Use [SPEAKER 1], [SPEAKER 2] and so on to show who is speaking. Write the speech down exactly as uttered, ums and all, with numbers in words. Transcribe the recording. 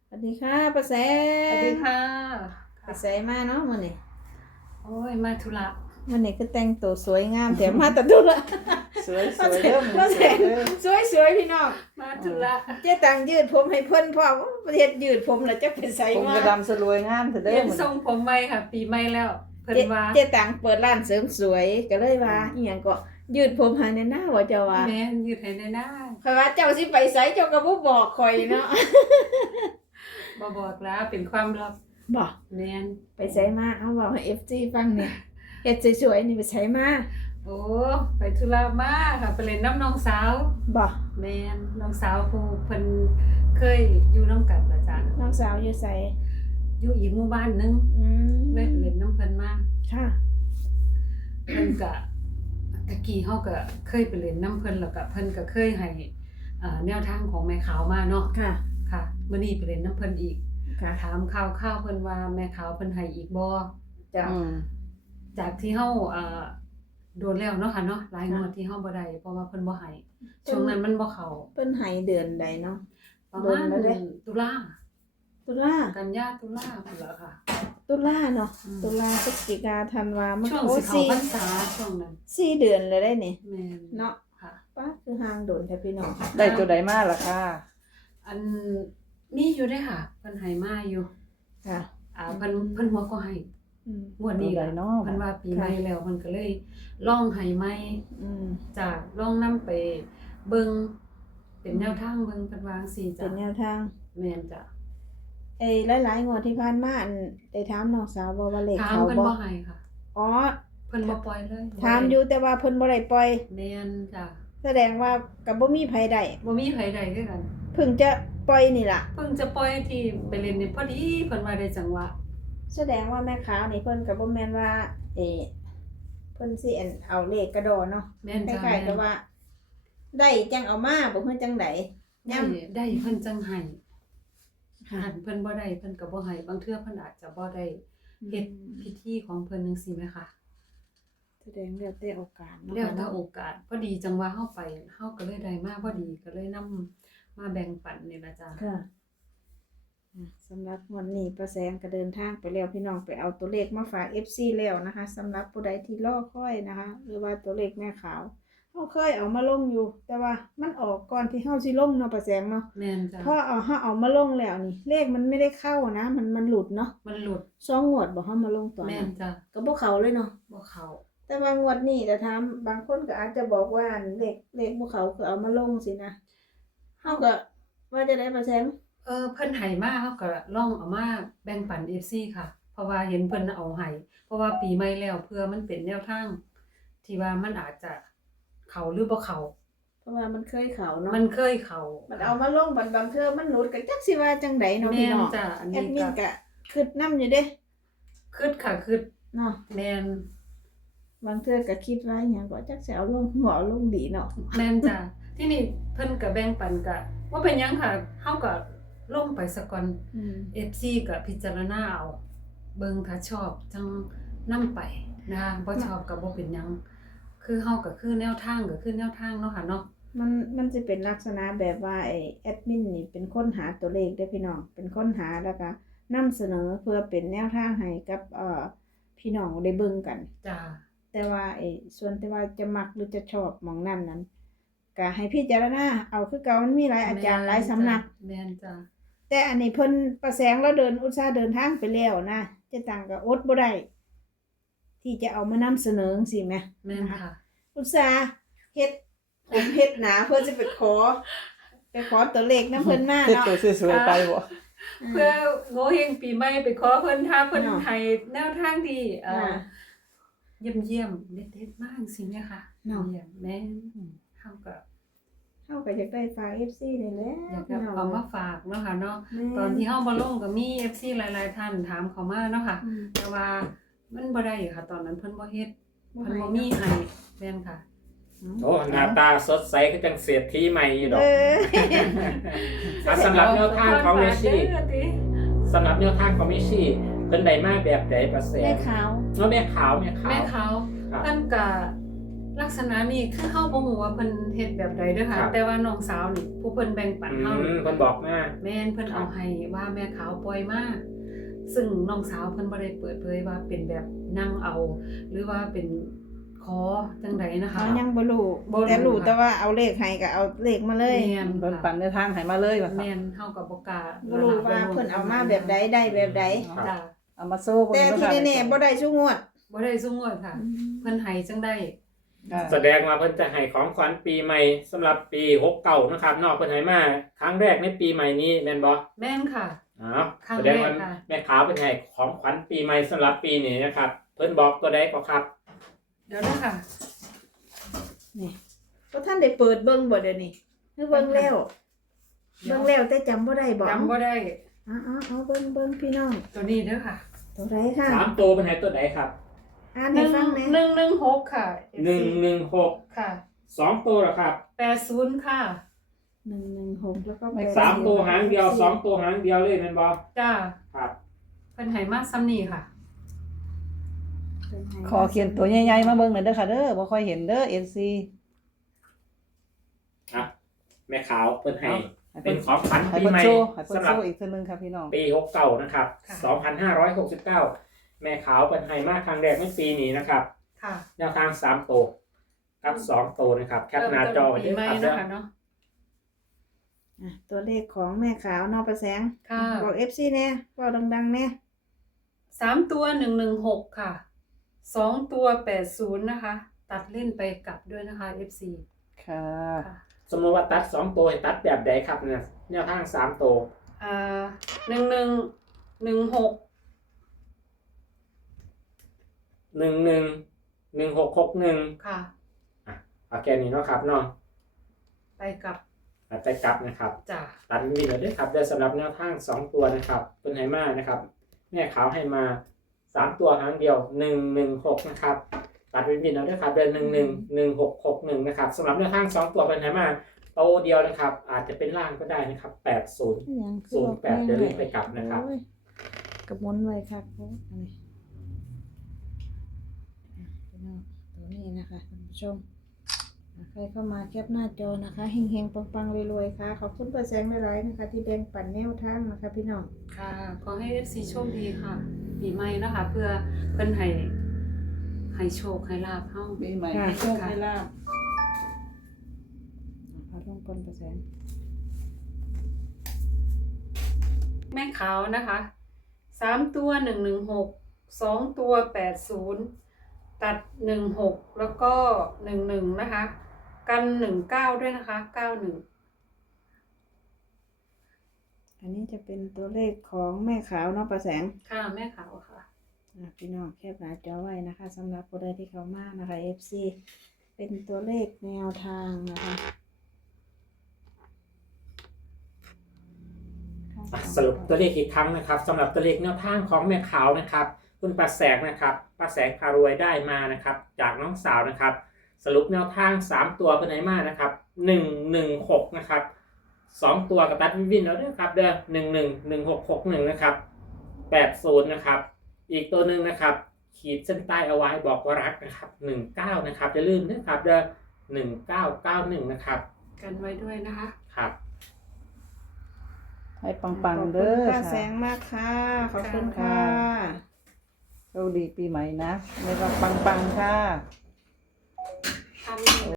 [SPEAKER 1] สวัสดีค่ะป้าแสง
[SPEAKER 2] สวัสดีค่ะ
[SPEAKER 1] ป้าแสงมาเนาะมื้อนี้
[SPEAKER 2] โอ้ยมาธุระ
[SPEAKER 1] มื้อนี้คือแต่งตัวสวยงามแถมมาแต่ดุละ
[SPEAKER 3] สวยส
[SPEAKER 1] ป้า
[SPEAKER 3] วย
[SPEAKER 1] แส
[SPEAKER 3] เริ่
[SPEAKER 1] ง
[SPEAKER 3] ม
[SPEAKER 1] ป้า
[SPEAKER 3] ส
[SPEAKER 1] แส
[SPEAKER 3] วย
[SPEAKER 1] ง
[SPEAKER 3] เริ่ม
[SPEAKER 1] สวยๆพี่น้อง
[SPEAKER 2] มาธุระ
[SPEAKER 1] เจ๊ตังยืดผมให้เพิ่นพร้อมประเทศยืดผมแล้วจะไปใส่
[SPEAKER 3] ผม
[SPEAKER 1] มาก
[SPEAKER 3] ระดำสลวยงามเถอะ
[SPEAKER 2] เป
[SPEAKER 3] เด้
[SPEAKER 2] ลี่
[SPEAKER 3] อย
[SPEAKER 2] น
[SPEAKER 3] มื้อ
[SPEAKER 2] ทร
[SPEAKER 3] นี้
[SPEAKER 2] งผมใหม่ค่ะ ปีใหม่แล้วเพิ่น
[SPEAKER 1] เจ๊
[SPEAKER 2] ว่า
[SPEAKER 1] เจ๊ตังเปิดร้านเสริมสวยก็เลยว่าอีหยังก็ยืดผมให้แน่นะว่าเจ้าว่า
[SPEAKER 2] แม่นยืดให้ได้ได้
[SPEAKER 1] ข่อยว่าเจ้าสิไปไสเจ้าก็บ่บอกข่อยเนาะ
[SPEAKER 2] บ่บอกแล้วเป็นความลับ
[SPEAKER 1] บ่
[SPEAKER 2] แม่น
[SPEAKER 1] ไปไสมาเอาเว้าให้ เอฟ ซี ฟังเนี่ยเฮ็ดสวยๆนี่ไปไสมา
[SPEAKER 2] โอ้ไปธุระมาค่ะไปเล่นน้ำน้องสาว
[SPEAKER 1] บ่
[SPEAKER 2] แม่นน้องสาวผู้เพิ่นเคยอยู่นำกันล่ะจ้ะ
[SPEAKER 1] น้องสาวอยู่ไส
[SPEAKER 2] อยู่อีกหมู่บ้านหนึง
[SPEAKER 1] อืม
[SPEAKER 2] เลยไปเล่นน้ำเพิ่นมา
[SPEAKER 1] ค่ะ
[SPEAKER 2] เพิ่นก็ตะกี้เฮาก็เคยไปเล่นน้ำเพิ่นแล้วก็เพิ่นก็เคยให้อ่าแนวทางของแม่ขาวมาเนาะ
[SPEAKER 1] ค่ะ
[SPEAKER 2] ค่ะมื้อนี้ไปเล่นน้ำเพิ่นอีก
[SPEAKER 1] ค่ะ
[SPEAKER 2] ถามข่าวๆเพิ่นว่าแม่ขาวเพิ่นให้อีกบ่จาก
[SPEAKER 3] อืม
[SPEAKER 2] จากที่เฮาอ่าโดนแล้วเนาะค่ะเนาะหลายงวดที่เฮาบ่ได้เพราะว่าเพิ่นบ่ให้ช่วงนั้นมันบ่เข้า
[SPEAKER 1] เพิ่นให้เดือนใดเนาะ
[SPEAKER 2] ประมาณ
[SPEAKER 1] โดนแล้วเด้
[SPEAKER 2] ตุลา
[SPEAKER 1] ตุลา
[SPEAKER 2] กันยาตุลาพุ่นล่ะค่ะ
[SPEAKER 1] ตุลาเนาะ
[SPEAKER 2] อืม
[SPEAKER 1] ตุลาพฤศจิกาธันวามัน
[SPEAKER 2] ช่วง
[SPEAKER 1] โอ้
[SPEAKER 2] สิเข้า
[SPEAKER 1] สี่
[SPEAKER 2] พรรษาช่วงนั้น
[SPEAKER 1] สี่เดือนเลยได้นี่
[SPEAKER 2] แม่น
[SPEAKER 1] เนาะ
[SPEAKER 2] ค่ะ
[SPEAKER 1] ป้าคือห่างโดนแท้พี่น้อง
[SPEAKER 3] ได้ตัวใดมาล่ะค่ะ
[SPEAKER 2] อันมีอยู่เด้ค่ะเพิ่นให้มาอยู่
[SPEAKER 1] ค่ะ
[SPEAKER 2] อ่าเพิ่นเพิ่นหัวก็ให้
[SPEAKER 1] อืม
[SPEAKER 2] งวดนี้
[SPEAKER 3] ตัว
[SPEAKER 2] ล่ะ
[SPEAKER 3] ใดเนาะ
[SPEAKER 2] เพิ่นว่าปีใหม่แล้วเพิ่นก็เลยลองให้ใหม่
[SPEAKER 1] อืม
[SPEAKER 2] จากลองนํไปเบิ่งเป็นแนวทางเบิ่งเพิ่นว่าจังซี่จ้ะ
[SPEAKER 1] เป็นแนวทาง
[SPEAKER 2] แม่นจ้ะ
[SPEAKER 1] เอ้หลายๆงวดที่ผ่านมาอันได้ถามน้องสาวบ่ว่าเลข
[SPEAKER 2] ถาม
[SPEAKER 1] เขา
[SPEAKER 2] เพิ่น
[SPEAKER 1] บ่
[SPEAKER 2] บ่ให้ค่ะ
[SPEAKER 1] อ๋อ
[SPEAKER 2] เพิ่นบ่ปล่อยเลย
[SPEAKER 1] ถามอยู่แต่ว่าเพิ่นบ่ได้ปล่อย
[SPEAKER 2] แม่นจ้ะ
[SPEAKER 1] แสดงว่าก็บ่มีไผได้
[SPEAKER 2] บ่มีไผใดคือกัน
[SPEAKER 1] เพิ่งจะปล่อยนี่ล่ะ
[SPEAKER 2] เพิ่งจะปล่อยที่ไปเล่นนี่พอดีเพิ่นว่าได้จังหวะ
[SPEAKER 1] แสดงว่าแม่ค้านี่เพิ่นก็บ่แม่นว่า เออเพิ่นสิอันเอาเลขกระดอเนาะ
[SPEAKER 2] แม่น
[SPEAKER 1] ค
[SPEAKER 2] จ้ะ
[SPEAKER 1] ล้ายๆกับว่า ได้จังเอามาบ่คือจังได
[SPEAKER 2] ได้
[SPEAKER 1] ย่ำ
[SPEAKER 2] ได้เพิ่นจังให้
[SPEAKER 1] ค่ะ
[SPEAKER 2] หันเพิ่นบ่ได้เพิ่นก็บ่ให้บางเทื่อเพิ่นอาจจะบ่ได้เฮ็ดพิธีของเพิ่นจังซี่แหมค่ะ
[SPEAKER 1] แสดงแล้วแต่โอกาสเนาะ
[SPEAKER 2] แล้วแต่โอกาสพอดีจังหวะเฮาไปเฮาก็เลยได้มาพอดีก็เลยนำมาแบ่งปันนี่ล่ะจ้ะ
[SPEAKER 1] ค่ะอ่ะสำหรับวันนี้ป้าแสงก็เดินทางไปแล้วพี่น้องไปเอาตัวเลขมาฝาก เอฟ ซี แล้วนะคะสำหรับผู้ใดที่รอคอยนะคะ หรือว่าตัวเลขแม่ขาวเฮาเคยเอามาลงอยู่ แต่ว่ามันออกก่อนที่เฮาสิลงเนาะป้าแสงเนาะ
[SPEAKER 2] แม่นจ้ะ
[SPEAKER 1] พอเอาเฮาเอามาลงแล้วนี่ เลขมันไม่ได้เข้านะ มันมันหลุดเนาะ
[SPEAKER 2] มันหลุด
[SPEAKER 1] สองงวดบ่เฮามาลงตอน
[SPEAKER 2] แม่
[SPEAKER 1] นั้น น
[SPEAKER 2] จ้ะ
[SPEAKER 1] ก็บ่เข้าเลยเนาะ
[SPEAKER 2] บ่เข้า
[SPEAKER 1] แต่ว่างวดนี้แต่ถามบางคนก็อาจจะบอกว่าเลขเลขบ่เข้าคือเอามาลงสินะเฮาก็ว่าจะได้ป้าแสง
[SPEAKER 2] เออเพิ่นให้มาเฮาก็ลองเอามาแบ่งปัน เอฟ ซี ค่ะ เพราะว่าเห็นเพิ่นเอาให้เพราะว่าปีใหม่แล้วเพื่อมันเป็นแนวทางที่ว่ามันอาจจะเข้าหรือบ่เข้า
[SPEAKER 1] เพราะว่ามันเคยเข้าเนาะ
[SPEAKER 2] มันเคยเข้า
[SPEAKER 1] มันเอามาลงบันบางเทื่อมันหลุดก็จักสิว่าจังไดเนาะ
[SPEAKER 2] แม่
[SPEAKER 1] พี่
[SPEAKER 2] น
[SPEAKER 1] น้อง
[SPEAKER 2] จ้ะอัน
[SPEAKER 1] แอ
[SPEAKER 2] นี้
[SPEAKER 1] ดมิ
[SPEAKER 2] ก็
[SPEAKER 1] นก็คิดนำอยู่เด้
[SPEAKER 2] คิดค่ะคิด
[SPEAKER 1] เนาะ
[SPEAKER 2] แม่น
[SPEAKER 1] บางเทื่อก็คิดว่าหยังก็จักสิเอาลงหัวเอาลงดีเนาะ
[SPEAKER 2] แม่นจ้ะที่นี่เพิ่นก็แบ่งปันก็ว่าเป็นหยังค่ะเฮาก็ลงไปซะก่อน
[SPEAKER 1] อืม
[SPEAKER 2] เอฟ ซี ก็พิจารณาเอาเบิ่งถ้าชอบจังนำไปนะคะบ่ชอบก็บ่เป็นหยังคือเฮาก็คือแนวทางก็คือแนวทางเนาะค่ะเนาะ
[SPEAKER 1] มันมันสิเป็นลักษณะแบบว่าไอ้แอดมินนี่เป็นคนหาตัวเลขเด้อพี่น้องเป็นคนหาแล้วก็นำเสนอเพื่อเป็นแนวทางให้กับเอ่อพี่น้องได้เบิ่งกัน
[SPEAKER 2] จ้า
[SPEAKER 1] แต่ว่าไอ้ส่วนที่ว่าจะมักหรือจะชอบหมองนั่นนั้นก็ให้พิจารณาเอาคือเก่ามันมีหลายอาจารย์หลายสำนัก
[SPEAKER 2] แม่นจ้า
[SPEAKER 1] แต่อันนี้เพิ่นประแสงแล้วเดินอุตส่าห์เดินทางไปแล้วนะเจะต่างก็อดบ่ได้ที่จะเอามานำเสนอจังซี่แหม
[SPEAKER 2] แม่นค่ะ
[SPEAKER 1] อุตส่าห์เฮ็ดผมเฮ็ดหนาเพื่อจะไปขอ ไปขอตัวเลขนำเพิ่นมา
[SPEAKER 3] เฮ็ด
[SPEAKER 1] เนาะ
[SPEAKER 3] ตัวสวยๆไปบ่
[SPEAKER 2] เพื่อโงเฮงปีใหม่ไปขอเพิ่นถ้าเพิ่น
[SPEAKER 1] เนาะ
[SPEAKER 2] ให้แนวทางดีเอ่อ
[SPEAKER 1] อ่า
[SPEAKER 2] เยี่ยมๆเด็ดๆมากสิเนี่ยค่ะ
[SPEAKER 1] เนาะ
[SPEAKER 2] เยี่ยมแม่นเฮาก็
[SPEAKER 1] เฮาก็อยากได้ฝาก เอฟ ซี นี่แหละ
[SPEAKER 2] อยากจะเอามาฝากเนาะค่ะเนาะ
[SPEAKER 1] แม่
[SPEAKER 2] ตอนที่เฮาบ่ลงก็มี เอฟ ซี หลายๆท่านถามเข้ามาเนาะค่ะ
[SPEAKER 1] อืม
[SPEAKER 2] แต่ว่ามันบ่ได้ค่ะ ตอนนั้นเพิ่นบ่เฮ็ด
[SPEAKER 1] บ่
[SPEAKER 2] เพิ่น
[SPEAKER 1] ให้
[SPEAKER 2] บ่มีให้แม่นค่ะ
[SPEAKER 4] โอ้หน้าตาสดใสคือจังเศรษฐีใหม่อยู่ดอก
[SPEAKER 1] เออ
[SPEAKER 4] อ่ะสำหรับแนวทางของเมชี่
[SPEAKER 2] เด้อติ
[SPEAKER 4] สำหรับแนวทางของเมชี่เพิ่นได้มาแบบใดประเสริ
[SPEAKER 1] ได้
[SPEAKER 4] ฐ
[SPEAKER 1] ขาว
[SPEAKER 4] เนาะแม่ขาวแม่ขาว
[SPEAKER 2] แม่เขา
[SPEAKER 4] ครับ
[SPEAKER 2] เพิ่นก็ลักษณะนี้คือเฮาบ่ฮู้ว่าเพิ่นเฮ็ดแบบใดเด้อค่ะ แต่ว่าน้องสาวนี่ผู้เพิ่นแบ่งปัน
[SPEAKER 4] อื
[SPEAKER 2] เฮาม
[SPEAKER 4] เพิ่นบอกมา
[SPEAKER 2] แม่นเพิ่นเอาให้ว่าแม่ขาวปล่อยมาซึ่งน้องสาวเพิ่นบ่ได้เปิดเผยว่าเป็นแบบนั่งเอา หรือว่าเป็นขอจังไดนะคะ
[SPEAKER 1] เขายังบ่รู้
[SPEAKER 2] บ่รู้
[SPEAKER 1] แต่รู้
[SPEAKER 2] ค่ะ
[SPEAKER 1] แต่ว่าเอาเลขให้ก็เอาเลขมาเลย
[SPEAKER 2] แม่น
[SPEAKER 3] เพิ่นปั่นในทางให้มาเลยว่าค่ะ
[SPEAKER 2] แม่นเฮาก็บ่กล้า
[SPEAKER 1] บ่รู้ว่าเพิ่นเอามาแบบใดได้แบบใด
[SPEAKER 2] จ้ะ
[SPEAKER 3] เอามาโซ่
[SPEAKER 1] แต่ที่แน่ๆบ่ได้ซุงวด
[SPEAKER 2] บ่ได้ซุงวดค่ะ เพิ่นให้จังได้
[SPEAKER 3] ค่ะ
[SPEAKER 4] แสดงว่าเพิ่นจะให้ของขวัญปีใหม่สำหรับปีหกเก้านะครับเนอกเพิ่นให้มาครั้งแรกในปีใหม่นี้แม่นบ่
[SPEAKER 2] แม่นค่ะ
[SPEAKER 4] อ้าว
[SPEAKER 2] ครั้ง
[SPEAKER 4] แสดงว่า
[SPEAKER 2] แรกค่ะ
[SPEAKER 4] แม่ขาวเพิ่นให้ของขวัญปีใหม่สำหรับปีนี้นะครับ เพิ่นบอกตัวใดก็ครับ
[SPEAKER 2] เดี๋ยวเด้อค่ะ
[SPEAKER 1] นี่ก็ท่านได้เปิดเบิ่งบ่เดี๋ยวนี้คือเบิ่งแล้วเบิ่งแล้วแต่จำบ่ได้บ่
[SPEAKER 2] จำบ่ได้
[SPEAKER 1] อ๋อๆเอาเบิ่งเบิ่งพี่น้อง
[SPEAKER 2] ตัวนี้เด้อค่ะ
[SPEAKER 1] ตัวใดค่ะ
[SPEAKER 4] สามตัวเพิ่นให้ตัวใดครับ
[SPEAKER 1] อ่านให้ฟังแหน่
[SPEAKER 2] หนึ่งหนึ่งหกค่ะ
[SPEAKER 4] หนึ่งหนึ่งหก
[SPEAKER 2] ค่ะ
[SPEAKER 4] สองตัวเหรอครับ
[SPEAKER 2] แปดศูนย์ค่ะ
[SPEAKER 1] หนึ่งหนึ่งหกแล้วก็
[SPEAKER 4] สามตัวหางเดียวสองตัวหางเดียวเลยแม่นบ่
[SPEAKER 2] จ้า
[SPEAKER 4] ครับ
[SPEAKER 2] เพิ่นให้มาซ้ำนี่ค่ะ
[SPEAKER 3] ขอเขียนตัวใหญ่ๆมาเบิ่งหน่อยเด้อค่ะเด้อบ่ค่อยเห็นเด้อ เอฟ ซี
[SPEAKER 4] อ่ะแม่ขาวเพิ่นให้
[SPEAKER 3] ให้
[SPEAKER 4] เป็
[SPEAKER 3] เพิ่
[SPEAKER 4] น
[SPEAKER 3] น
[SPEAKER 4] ของขวัญ
[SPEAKER 3] ให้
[SPEAKER 4] ปี
[SPEAKER 3] เพิ่น
[SPEAKER 4] ใหม่
[SPEAKER 3] โชว์ให้เพิ่น
[SPEAKER 4] สำห
[SPEAKER 3] โช
[SPEAKER 4] รับ
[SPEAKER 3] ว์อีกเทื่อนึงครับพี่น้อง
[SPEAKER 4] ปีหกเก้านะครับ
[SPEAKER 2] ค่ะ
[SPEAKER 4] สองพันห้าร้อยหกสิบเก้าแม่ขาวเพิ่นให้มาครั้งแรกในปีนี้นะครับ
[SPEAKER 2] ค่ะ
[SPEAKER 4] แนวทางสามตัวกับสองตัวนะครับแคปหน้าจอไว้
[SPEAKER 2] ปี
[SPEAKER 4] ด้วย
[SPEAKER 2] ใหม่
[SPEAKER 4] ครับ
[SPEAKER 2] เนาะค่ะเนาะ
[SPEAKER 1] อ่ะตัวเลขของแม่ขาวเนอประแสง
[SPEAKER 2] ค่ะ
[SPEAKER 1] บอก เอฟ ซี แน่เว้าดังๆแน่
[SPEAKER 2] สามตัวหนึ่งหนึ่งหกค่ะสองตัวแปดศูนย์นะคะ ตัดเล่นไปกลับด้วยนะคะ เอฟ ซี
[SPEAKER 3] ค่ะ
[SPEAKER 2] ค่ะ
[SPEAKER 4] สมมติว่าตัดสองตัวให้ตัดแบบใดครับเนี่ยแนวทางสามตัว
[SPEAKER 2] อ่าหนึ่งหนึ่งหนึ่งหก
[SPEAKER 4] หนึ่งหนึ่งหนึ่งหกหกหนึ่ง
[SPEAKER 2] ค่ะ
[SPEAKER 4] เอาแค่นี้เนาะครับเนาะ
[SPEAKER 2] ไปกลับ
[SPEAKER 4] ตัดไปกลับนะครับ
[SPEAKER 2] จ้า
[SPEAKER 4] ตัดวินเลยด้วยครับเดี๋ยวสำหรับแนวทางสองตัวนะครับเป็นไหมานะครับ แม่ขาวให้มาสามตัวหางเดียวหนึ่งหนึ่งหกนะครับตัดวินวินเอาด้วยครับเดือนหนึ่งหนึ่งหนึ่งหกหกหนึ่งนะครับสำหรับแนวทางสองตัวเป็นไหมาโตเดียวนะครับ อาจจะเป็นล่างก็ได้นะครับแปดศูนย์
[SPEAKER 1] ยัง
[SPEAKER 4] ศูนย์แปดเดี๋ยวรีบไปกลับนะครับ
[SPEAKER 1] โอ้ยกระมุนไว้ครับโอ้ยอันนี้อ่ะพี่น้องตัวนี้นะคะท่านผู้ชมอ่ะใครเข้ามาแคปหน้าจอนะคะเฮงๆปังๆรวยๆค่ะขอบคุณประแสงหลายๆนะคะ ที่แบ่งปันแนวทางนะคะพี่น้อง
[SPEAKER 2] ค่ะขอให้ เอฟ ซี โชคดีค่ะ ปีใหม่นะคะ เพื่อเพิ่นให้ให้โชคให้ลาภเฮา
[SPEAKER 3] ปีใหม่
[SPEAKER 1] ค่ะ
[SPEAKER 3] ให้โชคให้ลาภ
[SPEAKER 1] พาลงกลประแสง
[SPEAKER 2] แม่ขาวนะคะสามตัวหนึ่งหนึ่งหกสองตัวแปดศูนย์ตัดหนึ่งหกแล้วก็หนึ่งหนึ่งนะคะ กันหนึ่งเก้าด้วยนะคะเก้าหนึ่ง
[SPEAKER 1] อันนี้จะเป็นตัวเลขของแม่ขาวเนาะประแสง
[SPEAKER 2] ค่ะแม่ขาวค่ะ
[SPEAKER 1] อ่ะพี่น้องแคปหน้าจอไว้นะคะสำหรับผู้ใดที่เข้ามานะคะ เอฟ ซี เป็นตัวเลขแนวทางนะคะ
[SPEAKER 4] อ่ะสรุปตัวเลขอีกครั้งนะครับสำหรับตัวเลขแนวทางของแม่ขาวนะครับ คุณป้าแสงนะครับป้าแสงพารวยได้มานะครับ จากน้องสาวนะครับ สรุปแนวทางสามตัวเป็นไหนมานะครับหนึ่งหนึ่งหกนะครับสองตัวกับตัดวินวินแล้วด้วยครับเด้อหนึ่งหนึ่งหนึ่งหกหกหนึ่งนะครับแปดศูนย์นะครับอีกตัวหนึ่งนะครับ ขีดเส้นใต้เอาไว้บอกว่ารักนะครับหนึ่งเก้านะครับอย่าลืมนะครับเด้อหนึ่งเก้าเก้าหนึ่งนะครับ
[SPEAKER 2] กันไว้ด้วยนะคะ
[SPEAKER 4] ครับ
[SPEAKER 3] ให้ปังๆเด้อ
[SPEAKER 1] ขอบคุณป้าแส
[SPEAKER 3] ค่ะ
[SPEAKER 1] งมากค่ะ ขอบคุณค่ะ
[SPEAKER 3] โชคดีปีใหม่นะไม่ว่าปังๆค่ะ
[SPEAKER 2] ทำ